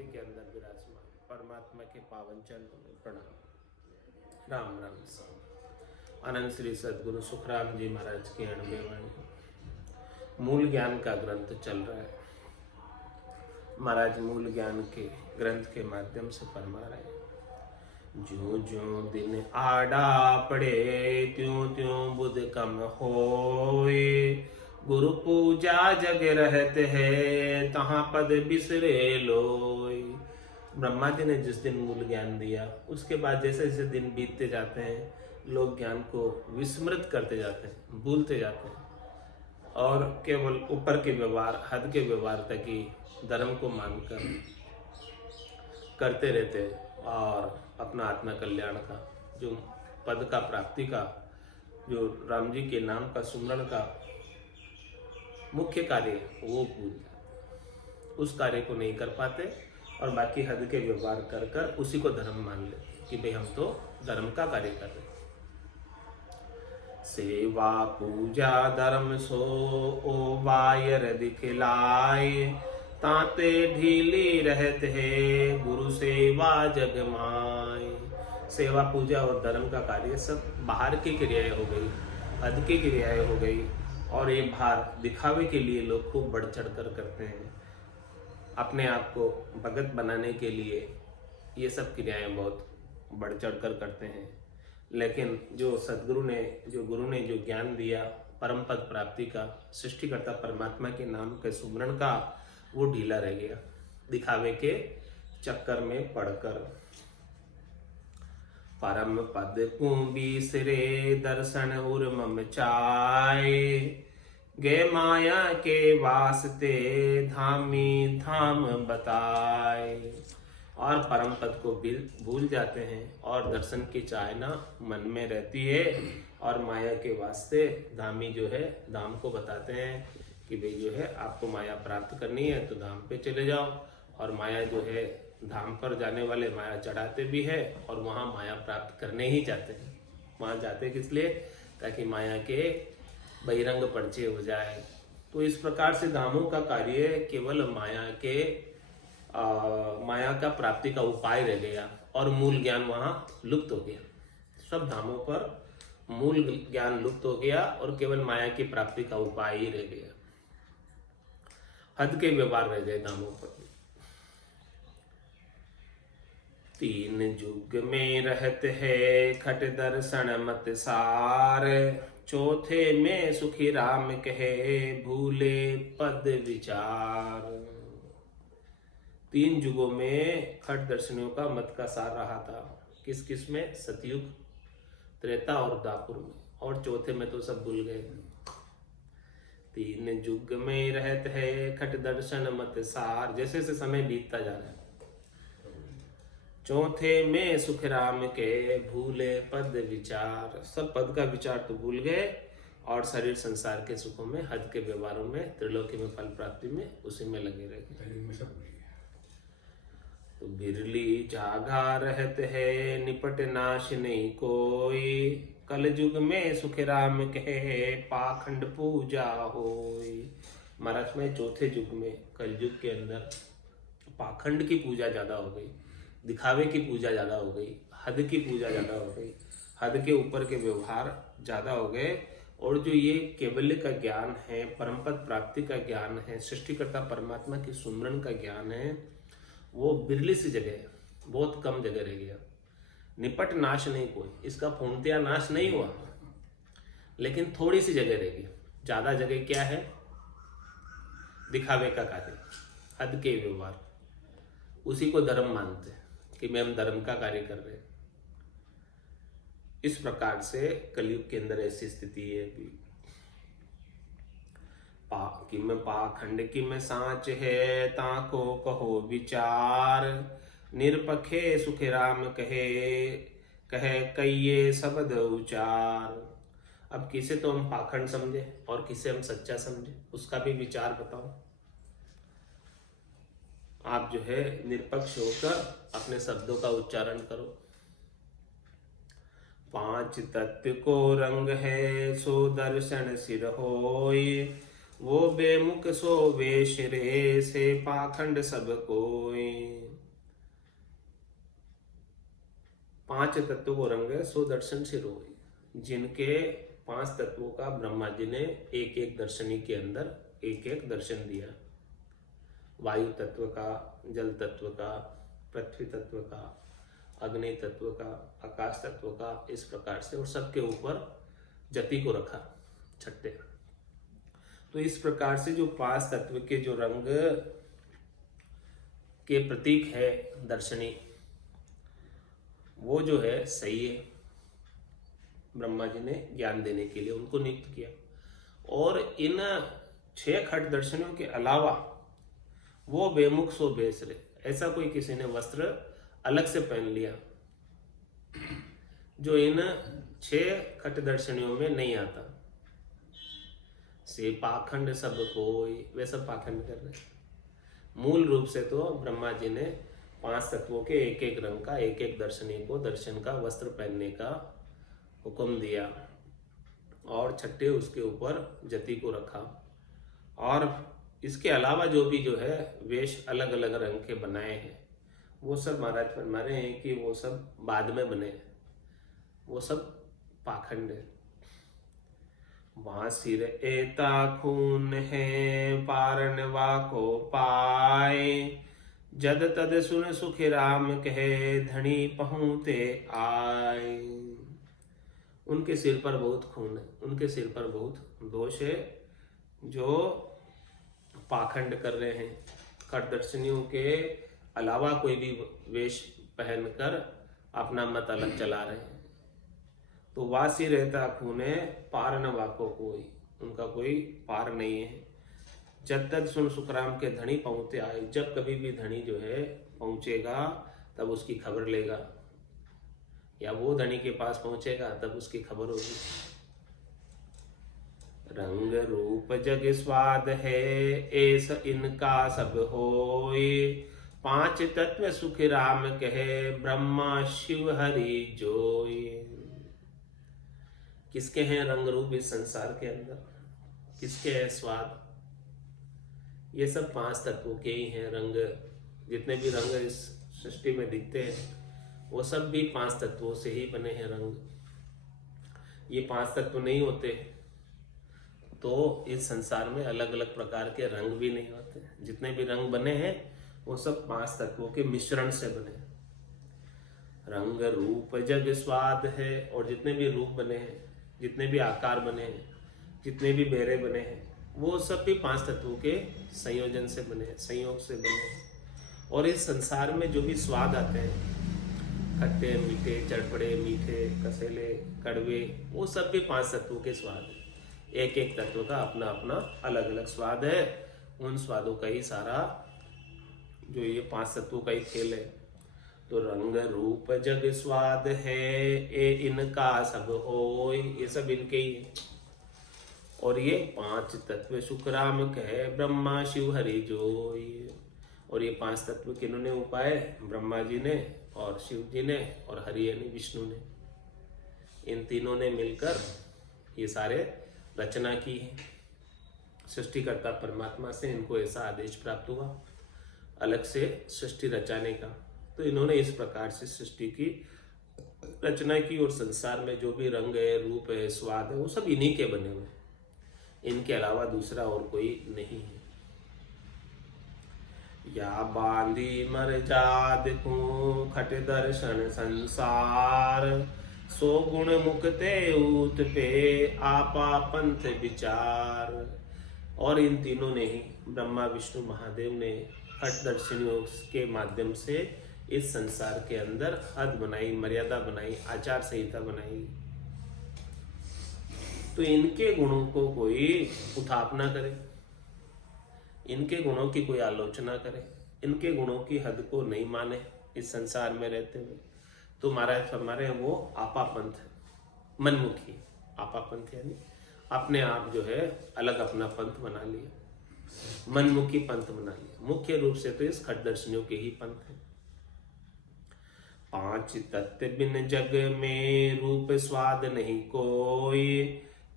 सभी के अंदर विराजमान परमात्मा के पावन चरणों में प्रणाम। राम राम साम। अनंत श्री सद्गुरु सुखराम जी महाराज की 98 वाणी। मूल ज्ञान का ग्रंथ चल रहा है। महाराज मूल ज्ञान के ग्रंथ के माध्यम से फरमा रहे हैं, ज्यों ज्यों दिन आड़ा पड़े त्यों त्यों बुध कम होए, गुरु पूजा जग रहते हैं तहाँ पद बिसरे लोय। ब्रह्मा जी ने जिस दिन मूल ज्ञान दिया, उसके बाद जैसे जैसे दिन बीतते जाते हैं, लोग ज्ञान को विस्मृत करते जाते हैं, भूलते जाते हैं और केवल ऊपर के व्यवहार, हद के व्यवहार तक ही धर्म को मानकर करते रहते हैं और अपना आत्म कल्याण का, जो पद का प्राप्ति का, जो राम जी के नाम का सुमरण का मुख्य कार्य है, वो भूल जाते, उस कार्य को नहीं कर पाते और बाकी हद के व्यवहार कर कर उसी को धर्म मान लेते कि भाई हम तो धर्म का कार्य कर रहे हैं। सेवा पूजा धर्म सो ओ बायर दिखलाए, ताते ढीली रहते हैं गुरु सेवा जग माए। सेवा पूजा और धर्म का कार्य सब बाहर की क्रियाएं हो गई, हद की क्रियाएं हो गई और ये बाहर दिखावे के लिए लोग खूब बढ़ चढ़ कर करते हैं। अपने आप को भगत बनाने के लिए ये सब क्रियाएं बहुत बढ़ चढ़ कर करते हैं, लेकिन जो सदगुरु ने, जो गुरु ने जो ज्ञान दिया परम पद प्राप्ति का, सृष्टिकर्ता परमात्मा के नाम के सुमरण का, वो ढीला रह गया दिखावे के चक्कर में पड़कर। परम पद को बिसरे दर्शन उर मम चाय, गे माया के वास्ते धामी धाम बताए। और परम पद को भूल जाते हैं और दर्शन की चाहना मन में रहती है और माया के वास्ते धामी जो है धाम को बताते हैं कि भाई जो है आपको माया प्राप्त करनी है तो धाम पे चले जाओ। और माया जो है धाम पर जाने वाले माया चढ़ाते भी है और वहाँ माया प्राप्त करने ही जाते हैं। वहाँ जाते किस लिए? ताकि माया के बहिरंग परिचय हो जाए। तो इस प्रकार से धामों का कार्य केवल माया का प्राप्ति का उपाय रह गया और मूल ज्ञान वहाँ लुप्त हो गया। सब धामों पर मूल ज्ञान लुप्त हो गया और केवल माया की प्राप्ति का उपाय ही रह गया। हद के व्यवहार रह गए धामों पर। तीन युग में रहते हैं खट दर्शन मत सार, चौथे में सुखी राम कहे भूले पद विचार। तीन युगों में खट दर्शनियों का मत का सार रहा था। किस किस में? सतयुग, त्रेता और दापुर में, और चौथे में तो सब भूल गए। तीन युग में रहते हैं खट दर्शन मत सार, जैसे जैसे समय बीतता जा रहा है। चौथे में सुख राम के भूले पद विचार, सब पद का विचार तो भूल गए और शरीर संसार के सुखों में, हद के व्यवहारों में, त्रिलोकी में फल प्राप्ति में, उसी में लगे रहे। तो बिरली जागा रहते हैं निपट नाश नहीं कोई, कल युग में सुख राम कहे पाखंड पूजा होई। महाराज में चौथे युग में, कल युग के अंदर पाखंड की पूजा ज्यादा हो गई, दिखावे की पूजा ज्यादा हो गई, हद की पूजा ज्यादा हो गई, हद के ऊपर के व्यवहार ज्यादा हो गए। और जो ये केवल्य का ज्ञान है, परम पद प्राप्ति का ज्ञान है, सृष्टिकर्ता परमात्मा की सुमरण का ज्ञान है, वो बिरली सी जगह है, बहुत कम जगह रह गया। निपट नाश नहीं कोई, इसका पूर्णतया नाश नहीं हुआ, लेकिन थोड़ी सी जगह रह गई। ज्यादा जगह क्या है? दिखावे का कार्य, हद के व्यवहार, उसी को धर्म मानते हैं कि मैं हम धर्म का कार्य कर रहे हैं। इस प्रकार से कलयुग के अंदर ऐसी स्थिति है कि मैं पाखंड की में सांच है ताको कहो विचार, निरपखे सुख राम कहे कहिए शब्द उचार। अब किसे तो हम पाखंड समझे और किसे हम सच्चा समझे, उसका भी विचार बताओ। आप जो है निरपक्ष होकर अपने शब्दों का उच्चारण करो। पांच तत्व को रंग है सो दर्शन सिर होय, वो बेमुख सो वेश रे, से पाखंड सब कोई। पांच तत्व को रंग सो दर्शन से रोई। जिनके पांच तत्वों का ब्रह्मा जी ने एक एक दर्शनी के अंदर एक एक दर्शन दिया। वायु तत्व का, जल तत्व का, पृथ्वी तत्व का, अग्नि तत्व का, आकाश तत्व का, इस प्रकार से, और सबके ऊपर जति को रखा छठे। तो इस प्रकार से जो पांच तत्व के जो रंग के प्रतीक है दर्शनी, वो जो है सही है। ब्रह्मा जी ने ज्ञान देने के लिए उनको नियुक्त किया। और इन 6 खट दर्शनियों के अलावा वो बेमुख सो बेस रहे, ऐसा कोई किसी ने वस्त्र अलग से पहन लिया जो इन 6 खट दर्शनियों में नहीं आता। से पाखंड सब कोई, वे सब पाखंड कर रहे। मूल रूप से तो ब्रह्मा जी ने 5 तत्वों के एक एक रंग का एक एक दर्शनी को दर्शन का वस्त्र पहनने का हुक्म दिया, और छठे उसके ऊपर जति को रखा। और इसके अलावा जो भी जो है वेश अलग अलग रंग के बनाए हैं, वो सब महाराज फरमा रहे हैं कि वो सब बाद में बने, वो सब पाखंड है। वहां सिर एता खून है, पारनवा को पाए, जद तद सुन सुख राम कहे, धनी पहुँते आए। उनके सिर पर बहुत खून है, उनके सिर पर बहुत दोष है, जो पाखंड कर रहे हैं। खटदर्शनियों के अलावा कोई भी वेश पहनकर अपना मत अलग चला रहे हैं। तो वासी रहता खूने, पार न वाको कोई, उनका कोई पार नहीं है। जब तक सुन सुखराम के धनी पहुंचते आए, जब कभी भी धनी जो है पहुंचेगा तब उसकी खबर लेगा, या वो धनी के पास पहुंचेगा तब उसकी खबर होगी। रंग रूप जग स्वाद है, ऐस इनका सब होय, 5 तत्व सुख राम कहे, ब्रह्मा शिव हरि जोय। किसके हैं रंग रूप इस संसार के अंदर, किसके है स्वाद? ये सब 5 तत्वों के ही हैं रंग। जितने भी रंग इस सृष्टि में दिखते हैं वो सब भी 5 तत्वों से ही बने हैं रंग। ये 5 तत्व नहीं होते तो इस संसार में अलग अलग प्रकार के रंग भी नहीं होते। जितने भी रंग बने हैं वो सब 5 तत्वों के मिश्रण से बने। रंग रूप जग स्वाद है, और जितने भी रूप बने हैं, जितने भी आकार बने हैं, जितने भी बेरे बने हैं, वो सब भी 5 तत्वों के संयोजन से बने हैं, संयोग से बने हैं। और इस संसार में जो भी स्वाद आते हैं, खट्टे मीठे, चटपटे मीठे, कसेले, कड़वे, वो सब भी 5 तत्वों के स्वाद है। एक एक तत्व का अपना अपना अलग अलग स्वाद है। उन स्वादों का ही सारा जो ये 5 तत्वों का ही खेल है। तो रंग रूप जग स्वाद है, ए इनका सब होय, ये सब इनके ही है। और ये 5 तत्व सुख राम कहे, ब्रह्मा शिव हरि जोय। और ये 5 तत्व किन्होंने उपाय? ब्रह्मा जी ने, और शिव जी ने, और हरि यानी विष्णु ने। इन तीनों ने मिलकर ये सारे रचना की है। सृष्टिकर्ता परमात्मा से इनको ऐसा आदेश प्राप्त हुआ अलग से सृष्टि रचाने का। तो इन्होंने इस प्रकार से सृष्टि की रचना की, और संसार में जो भी रंग है, रूप है, स्वाद है, वो सब इन्हीं के बने हुए। इनके अलावा दूसरा और कोई नहीं है। या बांधी मर जाद को खट दर्शन संसार, सो गुण मुक्ते ऊत पे आपा पंथ विचार। और इन तीनों ने ही, ब्रह्मा विष्णु महादेव ने खट दर्शनियों के माध्यम से इस संसार के अंदर हद बनाई, मर्यादा बनाई, आचार संहिता बनाई। तो इनके गुणों को कोई उठापना करे, इनके गुणों की कोई आलोचना करे, इनके गुणों की हद को नहीं माने इस संसार में रहते हुए, तो महाराज हमारे वो आपापंथ है, मनमुखी। आपापंथ यानी अपने आप जो है अलग अपना पंथ बना लिया, मनमुखी पंथ बना लिया। मुख्य रूप से तो इस खट दर्शनियों के ही पंथ है। 5 तत्व बिन जग में, रूप स्वाद नहीं कोई,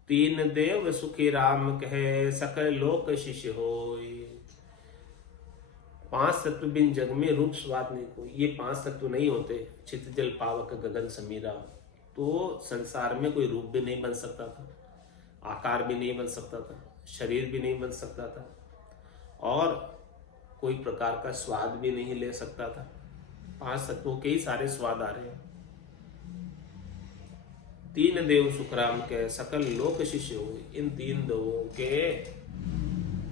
तीन देव सुखी राम कहे सकल लोक शिष्य होय। पांच तत्व बिन जग में रूप स्वाद नहीं कोई। ये पांच तत्व नहीं होते, चित जल पावक गगन समीरा, तो संसार में कोई रूप भी नहीं बन सकता था, आकार भी नहीं बन सकता था, शरीर भी नहीं बन सकता था, और कोई प्रकार का स्वाद भी नहीं ले सकता था। पांच तत्वों के ही सारे स्वाद आ रहे हैं। तीन देव सुखराम के सकल लोक शिष्य हुए। इन तीन देवों के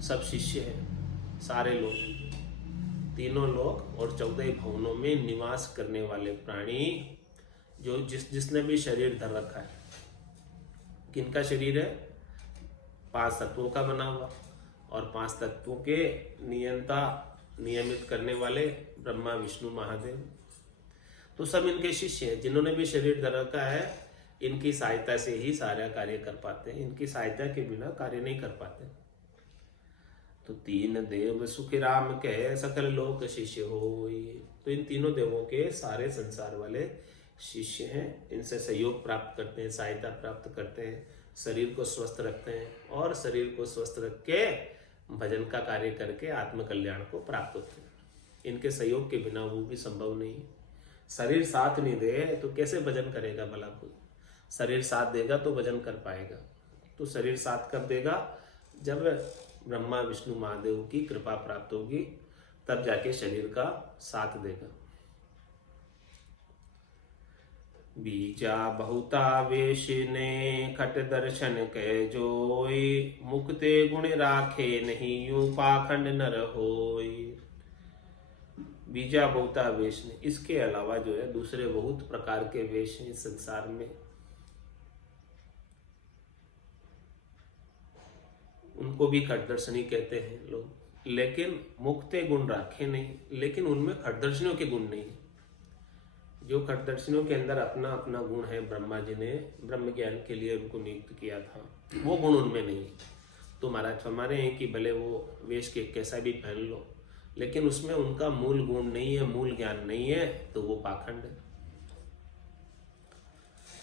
सब शिष्य हैं, सारे लोग, तीनों लोक और 14 भवनों में निवास करने वाले प्राणी, जो जिसने भी शरीर धर रखा है। किनका शरीर है? पांच तत्वों का बना हुआ, और पांच तत्वों के नियमित करने वाले ब्रह्मा विष्णु महादेव, तो सब इनके शिष्य हैं। जिन्होंने भी शरीर धर रखा है, इनकी सहायता से ही सारा कार्य कर पाते हैं, इनकी सहायता के बिना कार्य नहीं कर पाते। तो तीन देव सुखी राम कहे सकल लोक शिष्य होय। तो इन तीनों देवों के सारे संसार वाले शिष्य हैं, इनसे सहयोग प्राप्त करते हैं, सहायता प्राप्त करते हैं, शरीर को स्वस्थ रखते हैं, और शरीर को स्वस्थ रख के भजन का कार्य करके आत्म कल्याण को प्राप्त होते हैं। इनके सहयोग के बिना वो भी संभव नहीं। शरीर साथ नहीं दे तो कैसे भजन करेगा भला कोई? शरीर साथ देगा तो भजन कर पाएगा। तो शरीर साथ कब देगा? जब ब्रह्मा विष्णु महादेव की कृपा प्राप्त होगी, तब जाके शरीर का साथ देगा। बीजा बहुता वेश ने खट दर्शन कह जोई, मुक्ते गुण राखे नहीं यूं पाखंड नर होय। बीजा बहुता वेश ने, इसके अलावा जो है दूसरे बहुत प्रकार के वेश हैं इस संसार में। उनको भी खटदर्शनी कहते हैं लोग, लेकिन मुक्ते गुण राखे नहीं, लेकिन उनमें खटदर्शनियों के गुण नहीं। जो खटदर्शनियों के अंदर अपना अपना गुण है, ब्रह्मा जी ने ब्रह्म ज्ञान के लिए उनको नियुक्त किया था, वो गुण उनमें नहीं। तो महाराज हमारे हैं कि भले वो वेश के कैसा भी पहन लो, लेकिन उसमें उनका मूल गुण नहीं है, मूल ज्ञान नहीं है, तो वो पाखंड है।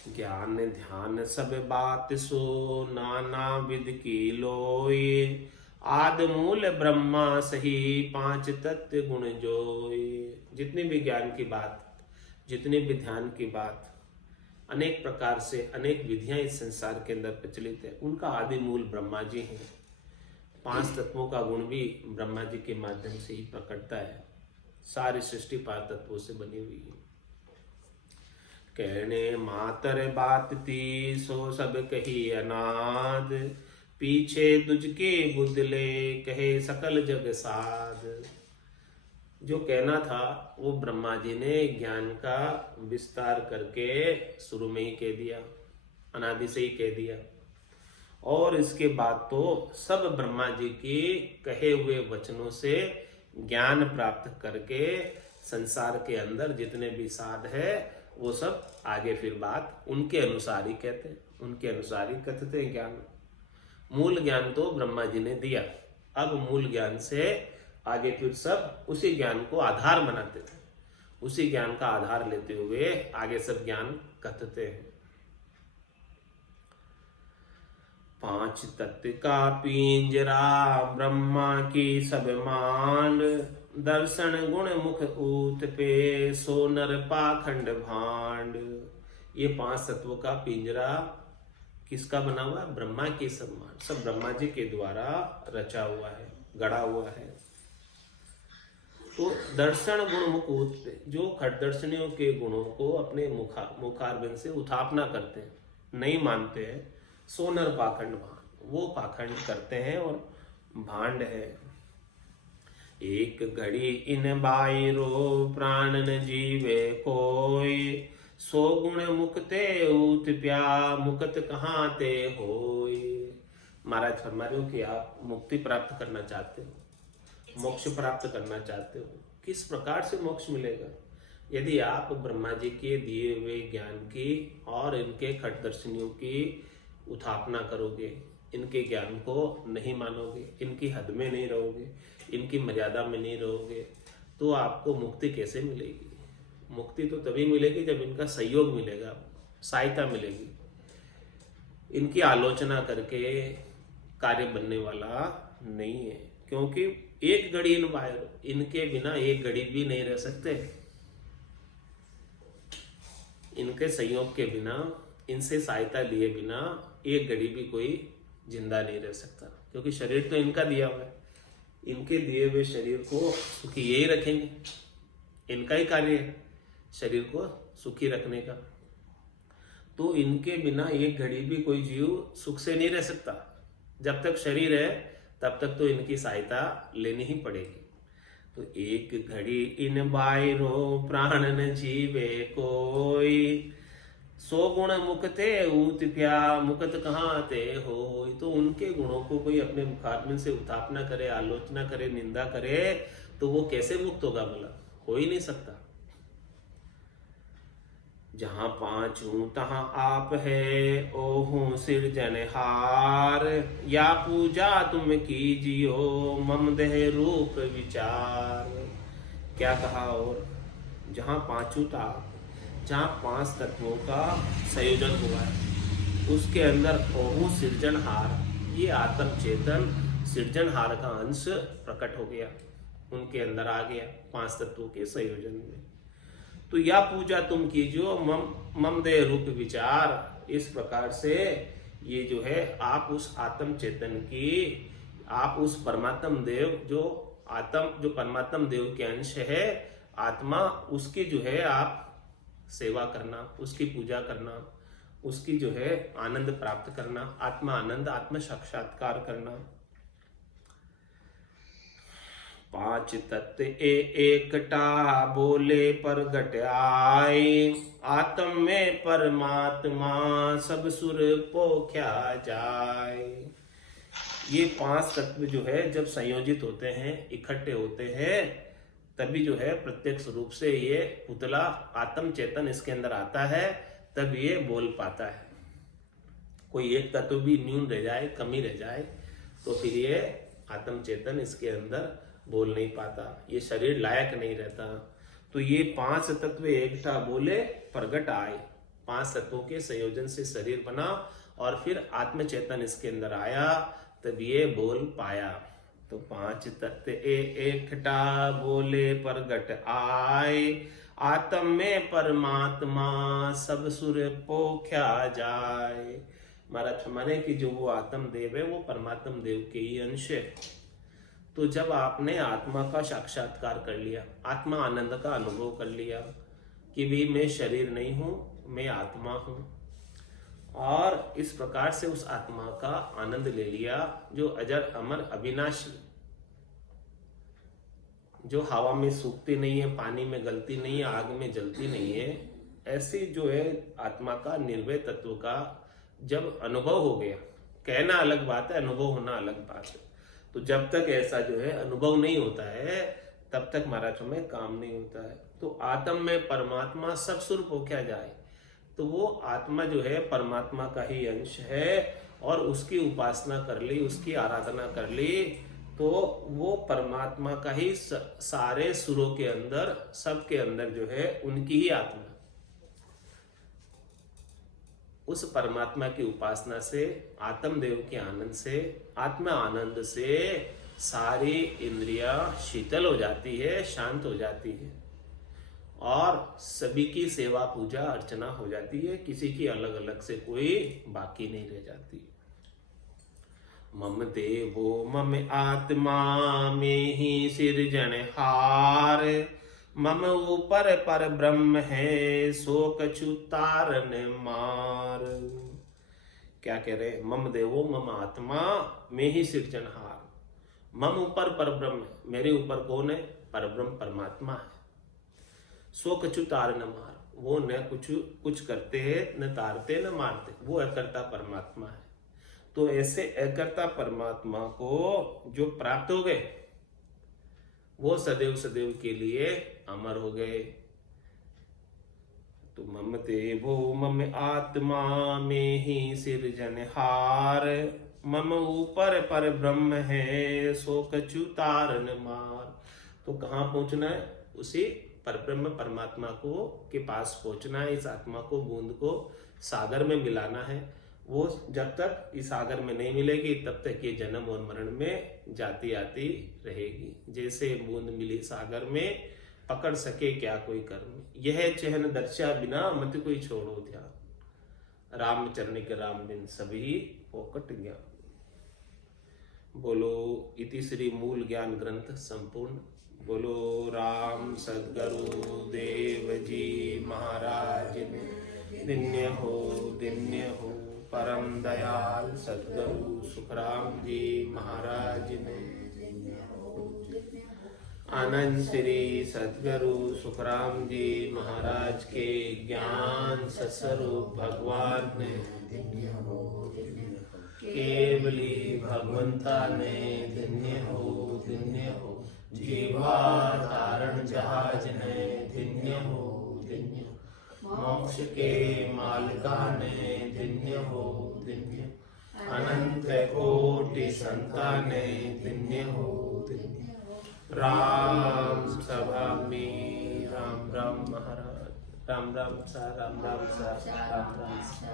ज्ञान ध्यान सब बात सो नाना विध की लोय, आद मूल ब्रह्मा सही पांच तत्व गुण जोय। जितनी भी ज्ञान की बात, जितनी भी ध्यान की बात, अनेक प्रकार से अनेक विधियां इस संसार के अंदर प्रचलित है, उनका आदि मूल ब्रह्मा जी हैं। पांच तत्वों का गुण भी ब्रह्मा जी के माध्यम से ही प्रकटता है। सारी सृष्टि पांच तत्वों से बनी हुई है। कहने मातर बात ती सो सब कही अनाद, पीछे तुझके बुदले कहे सकल जग साध। जो कहना था वो ब्रह्मा जी ने ज्ञान का विस्तार करके शुरू में ही कह दिया, अनादि से ही कह दिया, और इसके बाद तो सब ब्रह्मा जी के कहे हुए वचनों से ज्ञान प्राप्त करके संसार के अंदर जितने भी साध है वो सब आगे फिर बात उनके अनुसार ही कहते हैं, उनके अनुसार ही कथते हैं ज्ञान। मूल ज्ञान तो ब्रह्मा जी ने दिया, अब मूल ज्ञान से आगे फिर सब उसी ज्ञान को आधार बनाते थे, उसी ज्ञान का आधार लेते हुए आगे सब ज्ञान कथते हैं। पांच तत्व का पिंजरा ब्रह्मा की सब मांड, दर्शन गुण मुख ऊत पे सो नर पाखंड भांड। ये पांच तत्वों का पिंजरा किसका बना हुआ है? ब्रह्मा के सम्मान, सब ब्रह्मा जी के द्वारा रचा हुआ है, गढ़ा हुआ है। तो दर्शन गुण मुख ऊत पे, जो खटदर्शनियों के गुणों को अपने मुखारबिंद से उत्थापना करते हैं, नहीं मानते हैं, सोनर पाखंड भांड, वो पाखंड करते हैं और भांड है। एक घड़ी इन बाईरो प्राण न जीवे कोई, सो गुण मुक्ते ऊत प्या मुक्त कहाँ ते होय। महाराज फरमा रहे हो कि आप मुक्ति प्राप्त करना चाहते हो, मोक्ष प्राप्त करना चाहते हो। किस प्रकार से मोक्ष मिलेगा? यदि आप ब्रह्मा जी के दिए हुए ज्ञान की और इनके खटदर्शनियों की उत्थापना करोगे, इनके ज्ञान को नहीं मानोगे, इनकी हद में नहीं रहोगे, इनकी मर्यादा में नहीं रहोगे, तो आपको मुक्ति कैसे मिलेगी? मुक्ति तो तभी मिलेगी जब इनका सहयोग मिलेगा, सहायता मिलेगी। इनकी आलोचना करके कार्य बनने वाला नहीं है, क्योंकि एक घड़ी इन बाहर, इनके बिना एक घड़ी भी नहीं रह सकते। इनके सहयोग के बिना, इनसे सहायता लिए बिना एक घड़ी भी कोई जिंदा नहीं रह सकता, क्योंकि शरीर तो इनका दिया हुआ है। इनके दिए हुए शरीर को सुखी यही रखेंगे, इनका ही कार्य है शरीर को सुखी रखने का। तो इनके बिना एक घड़ी भी कोई जीव सुख से नहीं रह सकता। जब तक शरीर है तब तक तो इनकी सहायता लेनी ही पड़ेगी। तो एक घड़ी इन बायरो प्राण न जीवे कोई, सो गुण मुकते ऊत प्या मुकत कहाँ ते हो। तो उनके गुणों को कोई अपने मुखारबिंद से उत्थापना करे, आलोचना करे, निंदा करे, तो वो कैसे मुक्त होगा भला? हो ही नहीं सकता। जहां पांचू तहां आप है, ओहू सिरजनहार, या पूजा तुम कीजियो मम देह रूप विचार। क्या कहा? और जहां पांचू था, जहां पांच तत्वों का संयोजन हुआ है, उसके अंदर ओहू सिरजनहार, ये आत्म चेतन सिरजनहार का अंश प्रकट हो गया, उनके अंदर आ गया पांच तत्वों के संयोजन में। तो या पूजा तुम कीजियो मम दे रूप विचार। इस प्रकार से ये जो है, आप उस आत्म चेतन की, आप उस परमात्म देव जो परमात्म देव के अंश है आत्मा, उसकी जो है आप सेवा करना, उसकी पूजा करना, उसकी जो है आनंद प्राप्त करना, आत्मा आनंद, आत्म साक्षात्कार करना। पांच तत्व एकटा बोले पर घट आए, आत्म में परमात्मा सब सुर पोख्या जाए। ये पांच तत्व जो है जब संयोजित होते हैं, इकट्ठे होते हैं, तभी जो है प्रत्यक्ष रूप से ये पुतला आत्म चेतन इसके अंदर आता है, तब ये बोल पाता है। कोई एक तत्व भी न्यून रह जाए, कमी रह जाए, तो फिर ये आत्म चेतन इसके अंदर बोल नहीं पाता, ये शरीर लायक नहीं रहता। तो ये पांच तत्व एकटा बोले प्रगट आए, पांच तत्वों के संयोजन से शरीर बना और फिर आत्म चेतन इसके अंदर आया, तब ये बोल पाया। तो पांच तत्व एकटा बोले प्रगट आए, आत्म में परमात्मा सब सुर पोख्या जाए। महाराज माने कि जो वो आत्म देव है वो परमात्म देव के ही अंश है। तो जब आपने आत्मा का साक्षात्कार कर लिया, आत्मा आनंद का अनुभव कर लिया कि भी मैं शरीर नहीं हूं, मैं आत्मा हूं, और इस प्रकार से उस आत्मा का आनंद ले लिया जो अजर अमर अविनाशी, जो हवा में सूखती नहीं है, पानी में गलती नहीं है, आग में जलती नहीं है, ऐसी जो है आत्मा का निर्भय तत्व का जब अनुभव हो गया, कहना अलग बात है, अनुभव होना अलग बात है। तो जब तक ऐसा जो है अनुभव नहीं होता है, तब तक महाराज में काम नहीं होता है। तो आत्म में परमात्मा सब सुर पोख्या जाए, तो वो आत्मा जो है परमात्मा का ही अंश है, और उसकी उपासना कर ली, उसकी आराधना कर ली, तो वो परमात्मा का ही सारे सुरों के अंदर, सबके अंदर जो है उनकी ही आत्मा, उस परमात्मा की उपासना से, आत्मदेव के आनंद से, आत्मा आनंद से सारी इंद्रियां शीतल हो जाती है, शांत हो जाती है, और सभी की सेवा पूजा अर्चना हो जाती है, किसी की अलग अलग से कोई बाकी नहीं रह जाती। मम देवो मम आत्मा में ही सिरजनहार, मम ऊपर पर ब्रह्म है सो कछु तारन मार। क्या कह रहे? मम देवो मम आत्मा में ही सिरजनहार, मम ऊपर पर ब्रह्म, मेरे ऊपर कौन है? परब्रह्म परमात्मा है। सो कछु तारन मार, वो न कुछ करते हैं, न तारते न मारते, वो अकर्ता परमात्मा है। तो ऐसे अकर्ता परमात्मा को जो प्राप्त हो गए, वो सदैव सदैव के लिए अमर हो गए। तो मम देवो मम आत्मा में ही सिरजनहार, मम ऊपर पर ब्रह्म है सो कछु तारन मार। तो कहाँ पहुंचना है? उसी परब्रह्म परमात्मा को के पास पहुंचना है। इस आत्मा को, बूंद को सागर में मिलाना है, वो जब तक इस सागर में नहीं मिलेगी तब तक ये जन्म और मरण में जाती आती रहेगी। जैसे बूंद मिली सागर में, पकड़ सके क्या कोई कर्म, यह चहन दर्शा बिना मत कोई छोड़ो ध्यान, राम चरण के राम बिन सभी पोकट ज्ञान। बोलो इति श्री मूल ज्ञान ग्रंथ संपूर्ण। बोलो राम सद्गुरु देव जी महाराज दिन्य हो परम दयाल सद्गुरु सुखराम जी महाराज ने। आनंद श्री सद्गुरु सुखराम जी महाराज के ज्ञान सत्स्वरूप भगवान ने, केवली भगवंता ने धन्य हो जीवा तारण जहाज ने धन्य हो, मोक्ष के मालिका ने धन्य हो, अनंत कोटि संता ने धन्य हो। राम सभा में राम राम महाराज, राम राम सा, राम राम सा, राम राम सा।